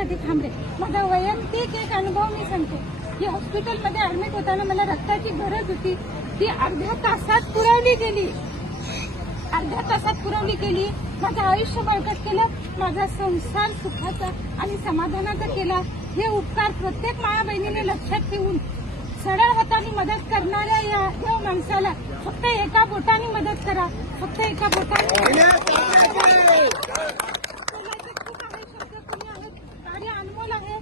माझ्यासाठी थांबले. माझा वैयक्तिक एक अनुभव मी सांगते. की हॉस्पिटलमध्ये ऍडमिट होताना मला रक्ताची गरज होती. ती अर्ध्या तासात पुरवली गेली. अर्ध्या तासात पुरवली गेली. माझं आयुष्य बळकट केलं. माझा संसार सुखाचा आणि समाधानाचा केला. हे उपकार प्रत्येक माया बहिणीने लक्षात ठेवून सरळ हाताने मदत करणाऱ्या या या माणसाला फक्त एका बोटाने मदत करा. फक्त एका बोटाने बोलायचं खूप आहे, शब्द कमी आहेत. कार्य अनमोल आहे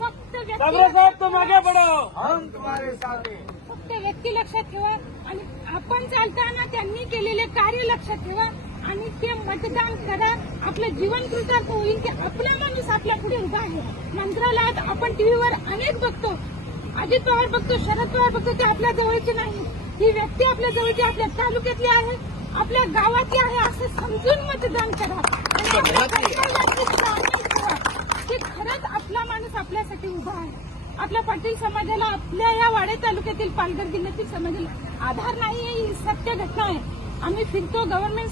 फक्त सबरे व्यक्ती साहब तुम आगे बढ़ो हम तुम्हारे साथ. हैं फक्त व्यक्ती लक्षात ठेवा आणि आपण चालताना त्यांनी केलेले कार्य लक्षात ठेवा आणि ते मतदान करा. आपलं जीवन कृतार्थ होईल की आपला माणूस आपल्या पुढे उभा आहे. मंत्रालयात आपण टीव्हीवर अनेक बघतो. अजित पवार बघतो शरद पवार बघतो ते आपल्या जवळचे नाही. ही व्यक्ती आपल्या जवळची आपल्या तालुक्यातली आहे आपल्या गावातली आहे असं समजून मतदान करा आणि आपल्या कर्तव्याची जाणीव ठेवा की खरंच आपला माणूस आपल्यासाठी उभा आहे. आपल्या पाटील समाजाला आपल्या या वाडे तालुक्यातील पालघर जिल्ह्यातील समाजाला आधार नाही ही सत्य घटना आहे. आम्ही फिरतो गव्हर्नमेंट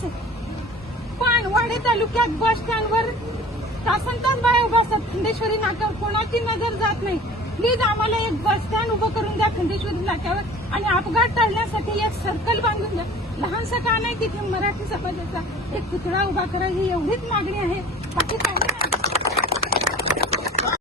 पण वाडे तालुक्यात बस स्टँडवर तासन तास बाय उभा असतात. खंडेश्वरी नाक्यावर कोणाची नजर जात नाही. प्लीज आम्हाला एक बस स्टँड उभं करून द्या खंडेश्वरी नाक्यावर आणि अपघात टाळण्यासाठी एक सर्कल बांधून द्या. लहानसं का नाही तिथे मराठी समाजाचा एक पुतळा उभा करा ही एवढीच मागणी आहे. बाकी